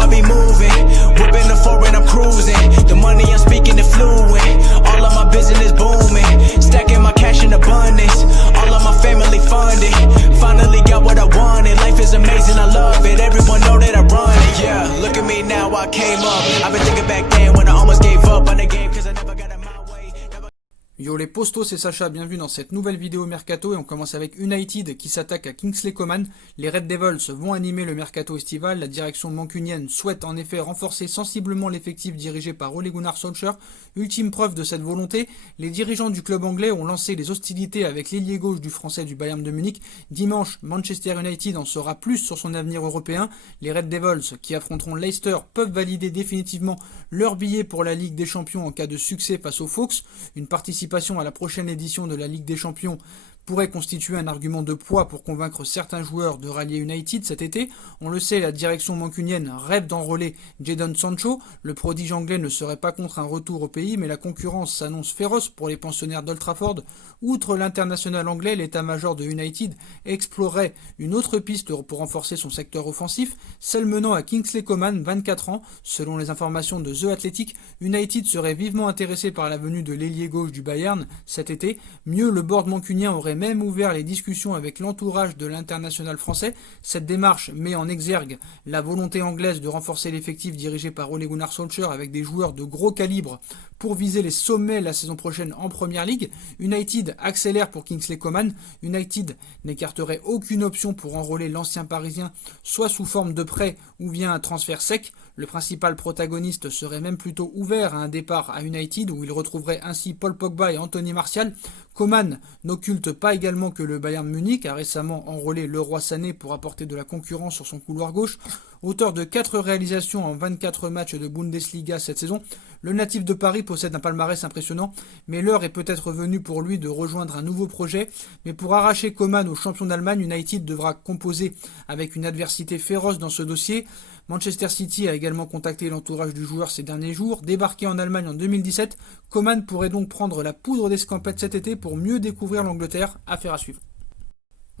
I be moving. Whipping the foreign, I'm cruising. The money I'm speaking is fluent. All of my business booming. Stacking my cash in abundance. All of my family funded. Finally got what I wanted. Life is amazing, I love it. Everyone know that I run it. Yeah, look at me now, I came up. I've been thinking back then when I almost gave up on the game, cause I never got in my way. Yo les postos, c'est Sacha, bienvenue dans cette nouvelle vidéo Mercato et on commence avec United qui s'attaque à Kingsley Coman. Les Red Devils vont animer le Mercato estival, la direction mancunienne souhaite en effet renforcer sensiblement l'effectif dirigé par Ole Gunnar Solskjaer. Ultime preuve de cette volonté, les dirigeants du club anglais ont lancé les hostilités avec l'ailier gauche du français du Bayern de Munich. Dimanche, Manchester United en saura plus sur son avenir européen. Les Red Devils qui affronteront Leicester peuvent valider définitivement leur billet pour la Ligue des Champions en cas de succès face aux Fox. Une participation à la prochaine édition de la Ligue des Champions pourrait constituer un argument de poids pour convaincre certains joueurs de rallier United cet été. On le sait, la direction mancunienne rêve d'enrôler Jadon Sancho. Le prodige anglais ne serait pas contre un retour au pays, mais la concurrence s'annonce féroce pour les pensionnaires d'Old Trafford. Outre l'international anglais, l'état-major de United explorerait une autre piste pour renforcer son secteur offensif, celle menant à Kingsley Coman, 24 ans. Selon les informations de The Athletic, United serait vivement intéressé par la venue de l'ailier gauche du Bayern cet été. Mieux, le board mancunien aurait même ouvert les discussions avec l'entourage de l'international français. Cette démarche met en exergue la volonté anglaise de renforcer l'effectif dirigé par Ole Gunnar Solskjaer avec des joueurs de gros calibre pour viser les sommets la saison prochaine en Premier League. United accélère pour Kingsley Coman. United n'écarterait aucune option pour enrôler l'ancien parisien, soit sous forme de prêt ou via un transfert sec. Le principal protagoniste serait même plutôt ouvert à un départ à United où il retrouverait ainsi Paul Pogba et Anthony Martial. Coman n'occulte pas également que le Bayern Munich a récemment enrôlé Leroy Sané pour apporter de la concurrence sur son couloir gauche. Auteur de 4 réalisations en 24 matchs de Bundesliga cette saison, le natif de Paris possède un palmarès impressionnant, mais l'heure est peut-être venue pour lui de rejoindre un nouveau projet. Mais pour arracher Coman au champion d'Allemagne, United devra composer avec une adversité féroce dans ce dossier. Manchester City a également contacté l'entourage du joueur ces derniers jours. Débarqué en Allemagne en 2017, Coman pourrait donc prendre la poudre d'escampette cet été pour mieux découvrir l'Angleterre. Affaire à suivre.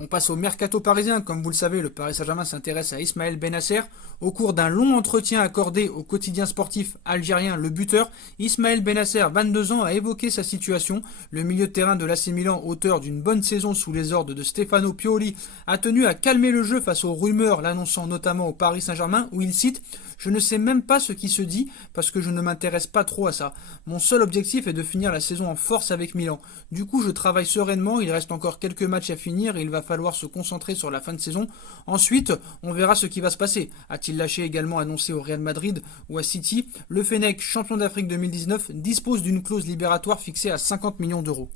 On passe au mercato parisien. Comme vous le savez, le Paris Saint-Germain s'intéresse à Ismaël Bennacer. Au cours d'un long entretien accordé au quotidien sportif algérien Le Buteur, Ismaël Bennacer, 22 ans, a évoqué sa situation. Le milieu de terrain de l'AC Milan, auteur d'une bonne saison sous les ordres de Stefano Pioli, a tenu à calmer le jeu face aux rumeurs l'annonçant notamment au Paris Saint-Germain où il cite « Je ne sais même pas ce qui se dit parce que je ne m'intéresse pas trop à ça. Mon seul objectif est de finir la saison en force avec Milan. Du coup, je travaille sereinement, il reste encore quelques matchs à finir et il va falloir se concentrer sur la fin de saison. Ensuite, on verra ce qui va se passer. » A-t-il lâché également annoncé au Real Madrid ou à City. Le Fennec, champion d'Afrique 2019, dispose d'une clause libératoire fixée à 50 millions d'euros.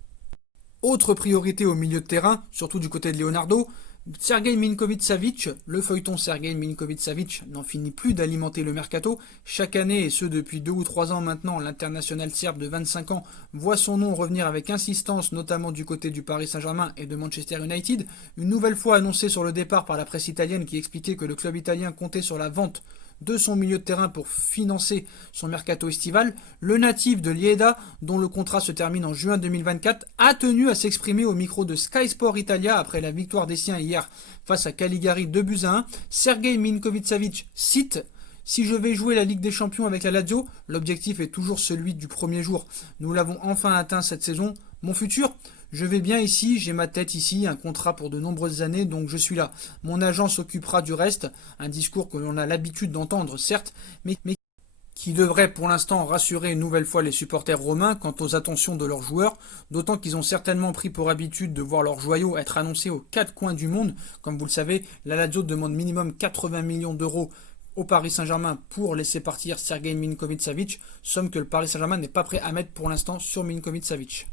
Autre priorité au milieu de terrain, surtout du côté de Leonardo, Sergej Milinković-Savić. Le feuilleton Sergej Milinković-Savić n'en finit plus d'alimenter le mercato. Chaque année, et ce depuis 2 ou 3 ans maintenant, l'international serbe de 25 ans voit son nom revenir avec insistance, notamment du côté du Paris Saint-Germain et de Manchester United. Une nouvelle fois annoncé sur le départ par la presse italienne qui expliquait que le club italien comptait sur la vente de son milieu de terrain pour financer son mercato estival, le natif de Lieda, dont le contrat se termine en juin 2024, a tenu à s'exprimer au micro de Sky Sport Italia après la victoire des siens hier face à Cagliari 2-1. Sergej Milinković-Savić cite « Si je vais jouer la Ligue des Champions avec la Lazio, l'objectif est toujours celui du premier jour. Nous l'avons enfin atteint cette saison. Mon futur ? Je vais bien ici, j'ai ma tête ici, un contrat pour de nombreuses années, donc je suis là. Mon agent s'occupera du reste. » Un discours que l'on a l'habitude d'entendre, certes, mais qui devrait pour l'instant rassurer une nouvelle fois les supporters romains quant aux attentions de leurs joueurs, d'autant qu'ils ont certainement pris pour habitude de voir leurs joyaux être annoncés aux 4 coins du monde. Comme vous le savez, la Lazio demande minimum 80 millions d'euros au Paris Saint-Germain pour laisser partir Sergej Milinković-Savić, somme que le Paris Saint-Germain n'est pas prêt à mettre pour l'instant sur Milinković-Savić.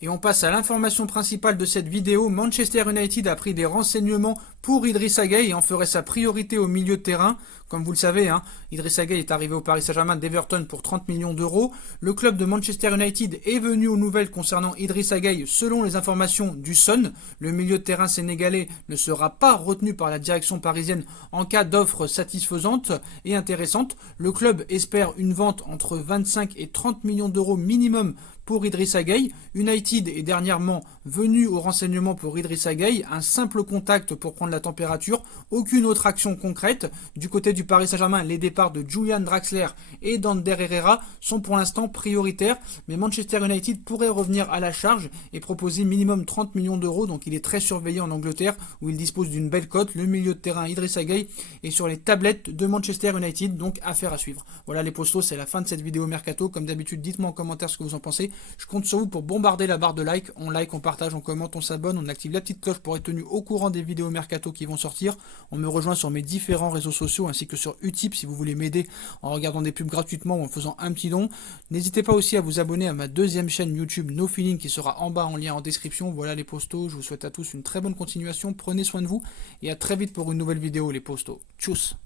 Et on passe à l'information principale de cette vidéo. Manchester United a pris des renseignements pour Idrissa Gueye et en ferait sa priorité au milieu de terrain. Comme vous le savez, Idrissa Gueye est arrivé au Paris Saint-Germain d'Everton pour 30 millions d'euros. Le club de Manchester United est venu aux nouvelles concernant Idrissa Gueye selon les informations du Sun. Le milieu de terrain sénégalais ne sera pas retenu par la direction parisienne en cas d'offre satisfaisante et intéressante. Le club espère une vente entre 25 et 30 millions d'euros minimum pour Idrissa Gueye. United est dernièrement venu au renseignement pour Idrissa Gueye, un simple contact pour prendre la température, aucune autre action concrète. Du côté du Paris Saint-Germain, les départs de Julian Draxler et d'Ander Herrera sont pour l'instant prioritaires, mais Manchester United pourrait revenir à la charge et proposer minimum 30 millions d'euros, donc il est très surveillé en Angleterre où il dispose d'une belle cote. Le milieu de terrain Idrissa Gueye est sur les tablettes de Manchester United, donc affaire à suivre. Voilà les postos, c'est la fin de cette vidéo mercato. Comme d'habitude, dites-moi en commentaire ce que vous en pensez. Je compte sur vous pour bombarder la barre de like. On like, on partage, on commente, on s'abonne, on active la petite cloche pour être tenu au courant des vidéos mercato qui vont sortir. On me rejoint sur mes différents réseaux sociaux ainsi que sur Utip si vous voulez m'aider en regardant des pubs gratuitement ou en faisant un petit don. N'hésitez pas aussi à vous abonner à ma deuxième chaîne YouTube No Feeling qui sera en bas en lien en description. Voilà les postos, je vous souhaite à tous une très bonne continuation, prenez soin de vous et à très vite pour une nouvelle vidéo les postos. Tchuss.